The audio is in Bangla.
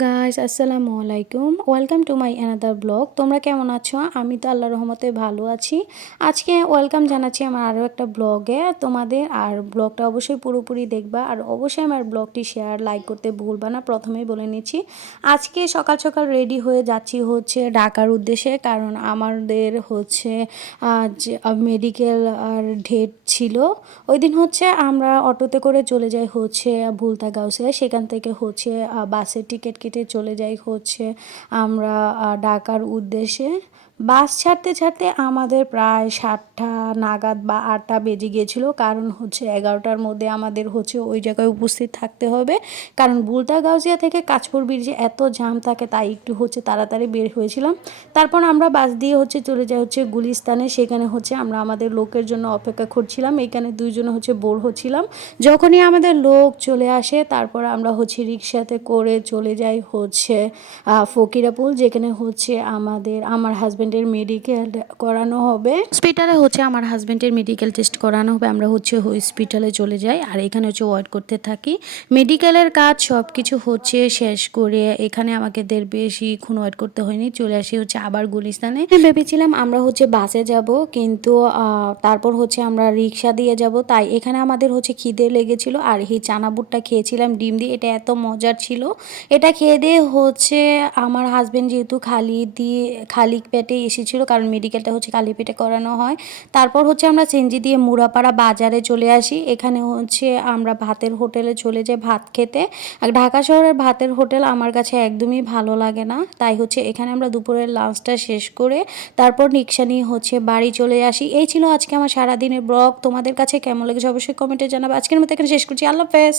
গাইস, আসসালামু আলাইকুম। Welcome to my another blog. তোমরা কেমন আছো? আমি তো আল্লাহর রহমতে ভালো আছি। আজকে ওয়েলকাম জানাচ্ছি আমার আরও একটা ব্লগে তোমাদের। আর ব্লগটা অবশ্যই পুরোপুরি দেখবা, আর অবশ্যই আমার ব্লগটি শেয়ার লাইক করতে ভুলবা না। প্রথমেই বলে নিচ্ছি, আজকে সকাল সকাল রেডি হয়ে যাচ্ছি হচ্ছে ঢাকার উদ্দেশ্যে, কারণ আমাদের হচ্ছে আজ মেডিকেল আর ডেট ছিল। ওই দিন হচ্ছে আমরা অটোতে করে চলে যাই হচ্ছে ভুলতা গাউসে, সেখান থেকে হচ্ছে বাসের টিকিট কেটে চলে যাই হচ্ছে আমরা ঢাকার উদ্দেশ্যে। বাস ছাড়তে ছাড়তে আমাদের প্রায় 7টা নাগাদ বা 8টা বেজে গিয়েছিল, কারণ হচ্ছে 11টার মধ্যে আমাদের হচ্ছে ওই জায়গায় উপস্থিত থাকতে হবে। কারণ ভুলতা গাউসিয়া থেকে কাঁচপুর ব্রিজে এত জাম থাকে, তাই একটু হচ্ছে তাড়াতাড়ি বের হয়েছিলাম। তারপর আমরা বাস দিয়ে হচ্ছে চলে যাই হচ্ছে গুলিস্তানে। সেখানে হচ্ছে আমরা আমাদের লোকের জন্য অপেক্ষা করছিলাম। এখানে দুইজনে হচ্ছে বোর হচ্ছিলাম। যখনই আমাদের লোক চলে আসে, তারপর আমরা হচ্ছে রিক্সাতে করে চলে যাই হচ্ছে ফকিরাপুল, যেখানে হচ্ছে আমার হাজব্যান্ডের মেডিকেল করানো হবে। হসপিটালে হচ্ছে আমার হাজব্যান্ডের মেডিকেল টেস্ট করানো হবে। আমরা হচ্ছে হসপিটালে চলে যাই, আর এখানে হচ্ছে ওয়েট করতে থাকি। মেডিকেলের কাজ সব কিছু হচ্ছে শেষ করে এখানে আমাকে বেশিক্ষণ ওয়েট করতে হয়নি, চলে আসি হচ্ছে আবার গুলিস্তানে। ভেবেছিলাম আমরা হচ্ছে বাসে যাব, কিন্তু তারপর হচ্ছে আমরা রিক্সা দিয়ে যাব। তাই এখানে আমাদের হচ্ছে খিদে লেগেছিল, আর এই চানা বুটটা খেয়েছিলাম ডিম দিয়ে। এটা এত মজার ছিল। এটা খেয়ে দিয়ে হচ্ছে আমার হাজব্যান্ড যেহেতু খালি পেটে এসেছিল, কারণ মেডিকেলটা হচ্ছে খালি পেটে করানো হয়। তারপর হচ্ছে আমরা চেঞ্জি দিয়ে মুড়াপাড়া বাজারে চলে আসি। এখানে হচ্ছে আমরা ভাতের হোটেলে চলে যাই ভাত খেতে। আর ঢাকা শহরের ভাতের হোটেল আমার কাছে একদমই ভালো লাগে না, তাই হচ্ছে এখানে আমরা দুপুরের লাঞ্চটা শেষ করে তারপর রিক্সা নিয়ে হচ্ছে বাড়ি চলে আসি। এই ছিল আজকে আমার সারাদিনের ব্লগ। তোমাদের কাছে কেমন লেগেছে অবশ্যই কমেন্টে জানাবে। আজকের মতো এখানে শেষ করছি। আল্লাহ হাফেজ।